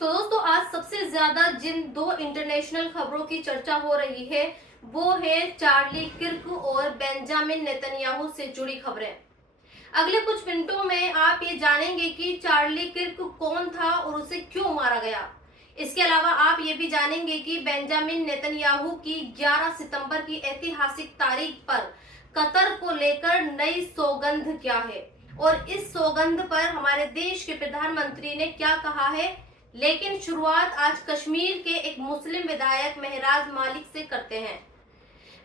तो दोस्तों आज सबसे ज्यादा जिन दो इंटरनेशनल खबरों की चर्चा हो रही है वो है चार्ली किर्क और बेंजामिन नेतन्याहू से जुड़ी खबरें। अगले कुछ मिनटों में आप ये जानेंगे कि चार्ली किर्क कौन था और उसे क्यों मारा गया। इसके अलावा आप ये भी जानेंगे कि बेंजामिन नेतन्याहू की 11 सितंबर की ऐतिहासिक तारीख पर कतर को लेकर नई सौगंध क्या है और इस सौगंध पर हमारे देश के प्रधानमंत्री ने क्या कहा है। लेकिन शुरुआत आज कश्मीर के एक मुस्लिम विधायक महराज मलिक से करते हैं।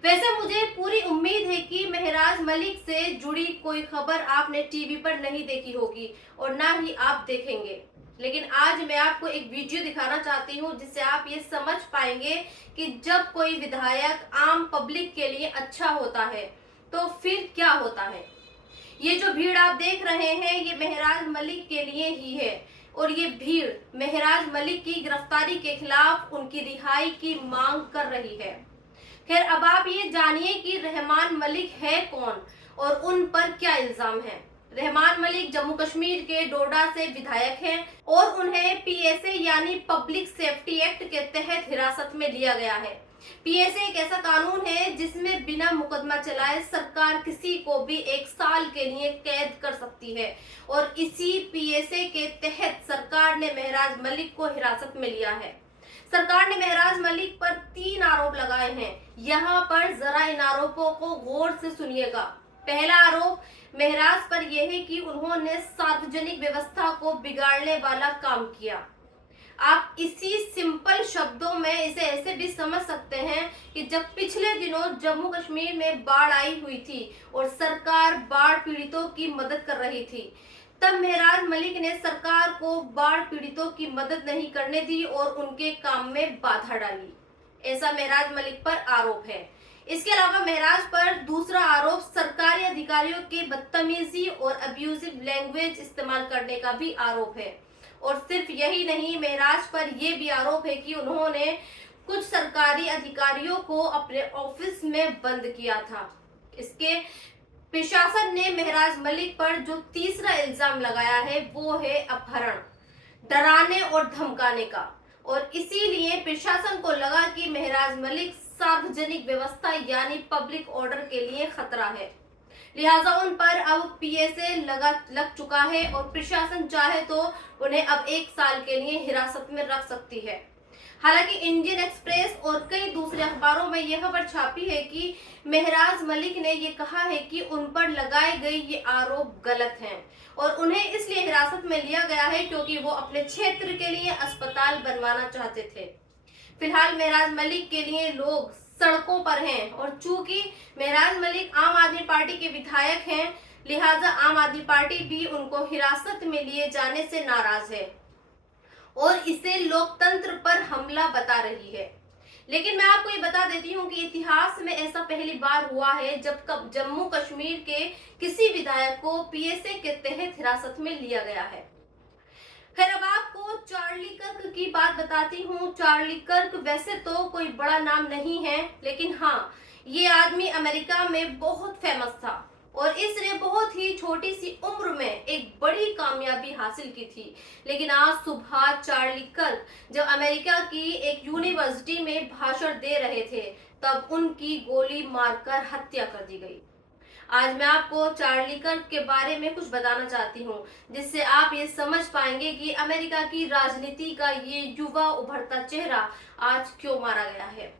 वैसे मुझे पूरी उम्मीद है कि महराज मलिक से जुड़ी कोई खबर आपने टीवी पर नहीं देखी होगी और ना ही आप देखेंगे, लेकिन आज मैं आपको एक वीडियो दिखाना चाहती हूं जिससे आप ये समझ पाएंगे कि जब कोई विधायक आम पब्लिक के लिए अच्छा होता है तो फिर क्या होता है। ये जो भीड़ आप देख रहे हैं ये महराज मलिक के लिए ही है और ये भीड़ महराज मलिक की गिरफ्तारी के खिलाफ उनकी रिहाई की मांग कर रही है। खैर अब आप ये जानिए कि रहमान मलिक है कौन और उन पर क्या इल्जाम है। रहमान मलिक जम्मू कश्मीर के डोडा से विधायक हैं और उन्हें पीएसए यानी पब्लिक सेफ्टी एक्ट के तहत हिरासत में लिया गया है। पीएसए एक ऐसा कानून है जिसमें बिना मुकदमा चलाए सरकार किसी को भी 1 साल के लिए कैद कर सकती है और इसी पीएसए के तहत सरकार ने महराज मलिक को हिरासत में लिया है। सरकार ने महराज मलिक पर 3 आरोप लगाए हैं। यहाँ पर जरा इन आरोपों को गौर से सुनिएगा। पहला आरोप महराज पर यह है कि उन्होंने सार्वजनिक व्यवस्था को बिगाड़ने वाला काम किया। आप इसी सिंपल शब्दों में इसे ऐसे भी समझ सकते हैं कि जब पिछले दिनों जम्मू कश्मीर में बाढ़ आई हुई थी और सरकार बाढ़ पीड़ितों की मदद कर रही थी, तब महराज मलिक ने सरकार को बाढ़ पीड़ितों की मदद नहीं करने दी और उनके काम में बाधा डाली। ऐसा महराज मलिक पर आरोप है। इसके अलावा महराज पर दूसरा आरोप सरकारी अधिकारियों के बदतमीजी और अब्यूजिव लैंग्वेज इस्तेमाल करने का भी आरोप है। और सिर्फ यही नहीं, महराज पर यह भी आरोप है कि उन्होंने कुछ सरकारी अधिकारियों को अपने ऑफिस में बंद किया था। इसके प्रशासन ने महराज मलिक पर जो तीसरा इल्जाम लगाया है वो है अपहरण, डराने और धमकाने का, और इसीलिए प्रशासन को लगा कि महराज मलिक सार्वजनिक व्यवस्था यानी पब्लिक ऑर्डर के लिए खतरा है, लिहाजा उन पर अब पीएसए लग चुका है और प्रशासन चाहे तो उन्हें अब 1 साल के लिए हिरासत में रख सकती है। हालांकि इंडियन एक्सप्रेस और कई दूसरे अखबारों में यह खबर छापी है कि महराज मलिक ने ये कहा है कि उन पर लगाए गए ये आरोप गलत हैं और उन्हें इसलिए हिरासत में लिया गया है क्योंकि वो अपने क्षेत्र के लिए अस्पताल बनवाना चाहते थे। फिलहाल महराज मलिक के लिए लोग सड़कों पर हैं और चूंकि महराज मलिक आम आदमी पार्टी के विधायक हैं, लिहाजा आम आदमी पार्टी भी उनको हिरासत में लिए जाने से नाराज है और इसे लोकतंत्र पर हमला बता रही है। लेकिन मैं आपको ये बता देती हूँ कि इतिहास में ऐसा पहली बार हुआ है जब जम्मू कश्मीर के किसी विधायक को पीएसए के तहत हिरासत में लिया गया है। खैर अब आपको चार्ली कर्क की बात बताती हूँ। चार्ली कर्क वैसे तो कोई बड़ा नाम नहीं है, लेकिन हाँ ये आदमी अमेरिका में बहुत फेमस था और इसने बहुत ही छोटी सी उम्र में एक बड़ी कामयाबी हासिल की थी। लेकिन आज सुबह चार्ली कर्क जब अमेरिका की एक यूनिवर्सिटी में भाषण दे रहे थे तब उनकी गोली मारकर हत्या कर दी गई। आज मैं आपको चार्ली कर्क के बारे में कुछ बताना चाहती हूँ जिससे आप ये समझ पाएंगे कि अमेरिका की राजनीति का ये युवा उभरता चेहरा आज क्यों मारा गया है।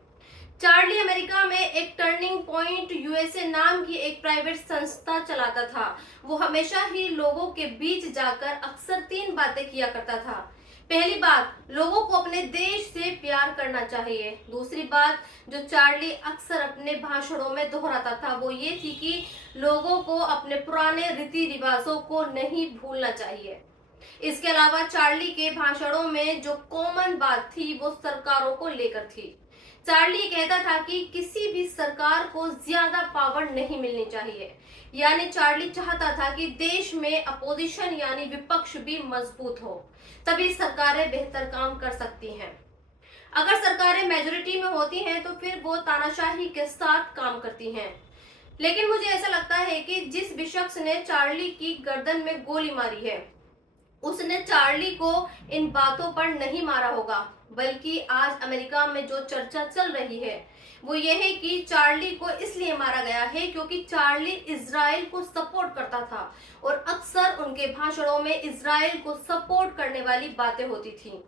चार्ली अमेरिका में एक टर्निंग पॉइंट यूएसए नाम की एक प्राइवेट संस्था चलाता था। वो हमेशा ही लोगों के बीच जाकर अक्सर 3 बातें किया करता था। पहली बात, लोगों को अपने देश से प्यार करना चाहिए। दूसरी बात जो चार्ली अक्सर अपने भाषणों में दोहराता था वो ये थी कि लोगों को अपने पुराने रीति रिवाजों को नहीं भूलना चाहिए। इसके अलावा चार्ली के भाषणों में जो कॉमन बात थी वो सरकारों को लेकर थी। चार्ली कहता था कि किसी भी सरकार को ज्यादा पावर नहीं मिलनी चाहिए, यानी चार्ली चाहता था कि देश में अपोजिशन यानी विपक्ष भी मजबूत हो, तभी सरकारें बेहतर काम कर सकती हैं। अगर सरकारें मेजोरिटी में होती हैं तो फिर वो तानाशाही के साथ काम करती हैं। लेकिन मुझे ऐसा लगता है कि जिस भी शख्स ने चार्ली की गर्दन में गोली मारी है उसने चार्ली को इन बातों पर नहीं मारा होगा, बल्कि आज अमेरिका में जो चर्चा चल रही है वो ये है कि चार्ली को इसलिए मारा गया है क्योंकि चार्ली इजराइल को सपोर्ट करता था और अक्सर उनके भाषणों में इजराइल को सपोर्ट करने वाली बातें होती थी।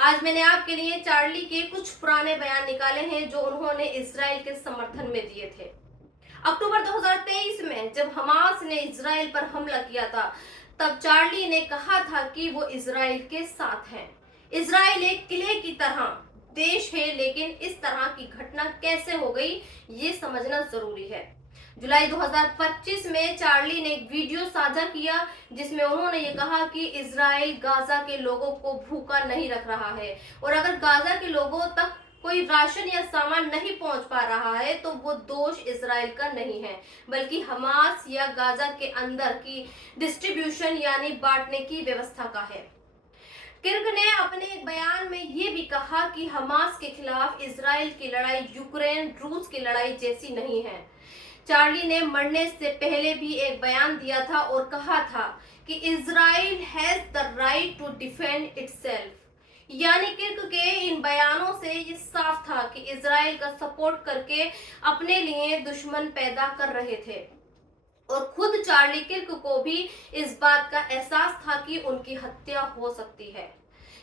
आज मैंने आपके लिए चार्ली के कुछ पुराने बयान निकाले हैं जो उन्होंने इजराइल के समर्थन में दिए थे। अक्टूबर 2023 में जब हमास ने इजराइल पर हमला किया था, तब चार्ली ने कहा था कि वो इजराइल के साथ हैं। इजराइल एक किले की तरह देश है, लेकिन इस तरह की घटना कैसे हो गई ये समझना जरूरी है। जुलाई 2025 में चार्ली ने एक वीडियो साझा किया जिसमें उन्होंने ये कहा कि इजराइल गाजा के लोगों को भूखा नहीं रख रहा है और अगर गाजा के लोगों तक कोई राशन या सामान नहीं पहुंच पा रहा है तो वो दोष इजराइल का नहीं है, बल्कि हमास या गाजा के अंदर की डिस्ट्रीब्यूशन यानी बांटने की व्यवस्था का है। किर्क ने अपने एक बयान में ये भी कहा कि हमास के खिलाफ इजराइल की लड़ाई यूक्रेन रूस की लड़ाई जैसी नहीं है। चार्ली ने मरने से पहले भी एक बयान दिया था और कहा था कि Israel has the right to defend itself. यानी किर्क के इन बयानों से ये साफ था कि इजराइल का सपोर्ट करके अपने लिए दुश्मन पैदा कर रहे थे और खुद चार्ली किर्क को भी इस बात का एहसास था कि उनकी हत्या हो सकती है।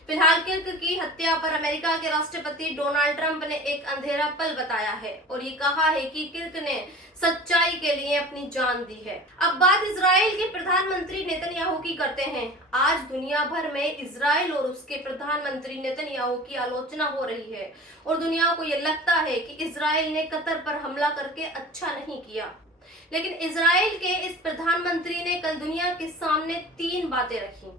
फिलहाल किर्क की हत्या पर अमेरिका के राष्ट्रपति डोनाल्ड ट्रंप ने एक अंधेरा पल बताया है और ये कहा है कि किर्क ने सच्चाई के लिए अपनी जान दी है। अब बात इजराइल के प्रधानमंत्री नेतन्याहू की करते हैं। आज दुनिया भर में इजराइल और उसके प्रधानमंत्री नेतन्याहू की आलोचना हो रही है और दुनिया को यह लगता है कि इजराइल ने कतर पर हमला करके अच्छा नहीं किया, लेकिन इजराइल के इस प्रधानमंत्री ने कल दुनिया के सामने 3 बातें रखी।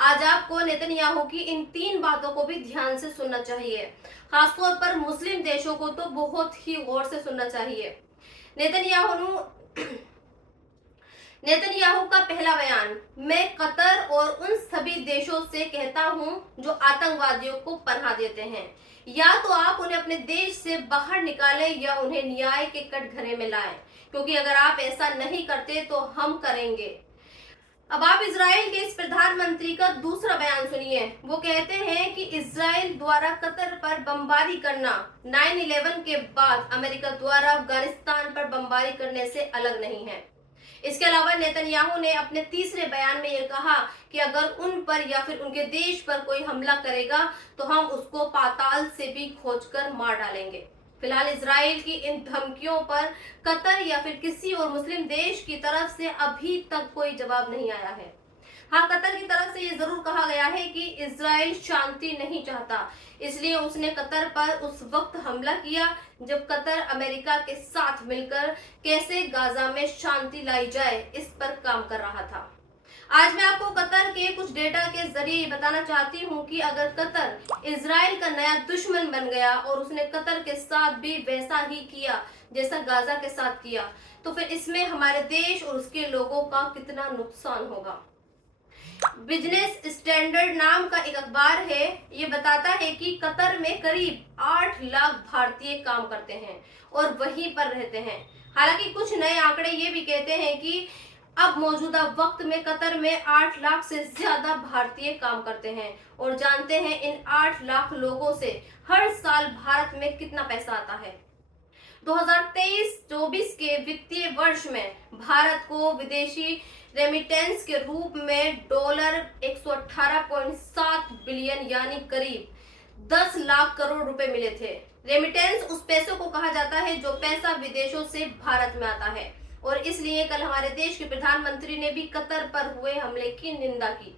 आज आपको नेतन्याहू की इन 3 बातों को भी ध्यान से सुनना चाहिए। खासतौर पर मुस्लिम देशों को तो बहुत ही गौर से सुनना चाहिए। नेतन्याहू का पहला बयान, मैं कतर और उन सभी देशों से कहता हूं जो आतंकवादियों को पनाह देते हैं, या तो आप उन्हें अपने देश से बाहर निकालें या उन्हें न्याय के कटघरे में लाएं, क्योंकि अगर आप ऐसा नहीं करते तो हम करेंगे। अब आप इजराइल के इस प्रधानमंत्री का दूसरा बयान सुनिए। वो कहते हैं कि इजराइल द्वारा कतर पर बमबारी करना 9/11 के बाद अमेरिका द्वारा अफगानिस्तान पर बमबारी करने से अलग नहीं है। इसके अलावा नेतन्याहू ने अपने तीसरे बयान में यह कहा कि अगर उन पर या फिर उनके देश पर कोई हमला करेगा तो हम उसको पाताल से भी खोजकर मार डालेंगे। फिलहाल इजराइल की इन धमकियों पर कतर या फिर किसी और मुस्लिम देश की तरफ से अभी तक कोई जवाब नहीं आया है। हाँ, कतर की तरफ से ये जरूर कहा गया है कि इजराइल शांति नहीं चाहता, इसलिए उसने कतर पर उस वक्त हमला किया जब कतर अमेरिका के साथ मिलकर कैसे गाजा में शांति लाई जाए इस पर काम कर रहा था। आज मैं आपको कतर के कुछ डेटा के जरिए बताना चाहती हूँ कि अगर कतर इजराइल का नया दुश्मन बन गया और उसने कतर के साथ भी वैसा ही किया जैसा गाजा के साथ किया, तो फिर इसमें हमारे देश और उसके लोगों का कितना नुकसान होगा। बिजनेस स्टैंडर्ड नाम का एक अखबार है, ये बताता है कि कतर में करीब 8 लाख भारतीय काम करते हैं और वहीं पर रहते हैं। हालांकि कुछ नए आंकड़े ये भी कहते हैं कि अब मौजूदा वक्त में कतर में 8 लाख से ज्यादा भारतीय काम करते हैं और जानते हैं इन 8 लाख लोगों से हर साल भारत में कितना पैसा आता है। 2023-24 के वित्तीय वर्ष में भारत को विदेशी रेमिटेंस के रूप में डॉलर 118.7 बिलियन यानी करीब 10 लाख करोड़ रुपए मिले थे। रेमिटेंस उस पैसों को कहा जाता है जो पैसा विदेशों से भारत में आता है और इसलिए कल हमारे देश के प्रधानमंत्री ने भी कतर पर हुए हमले की निंदा की।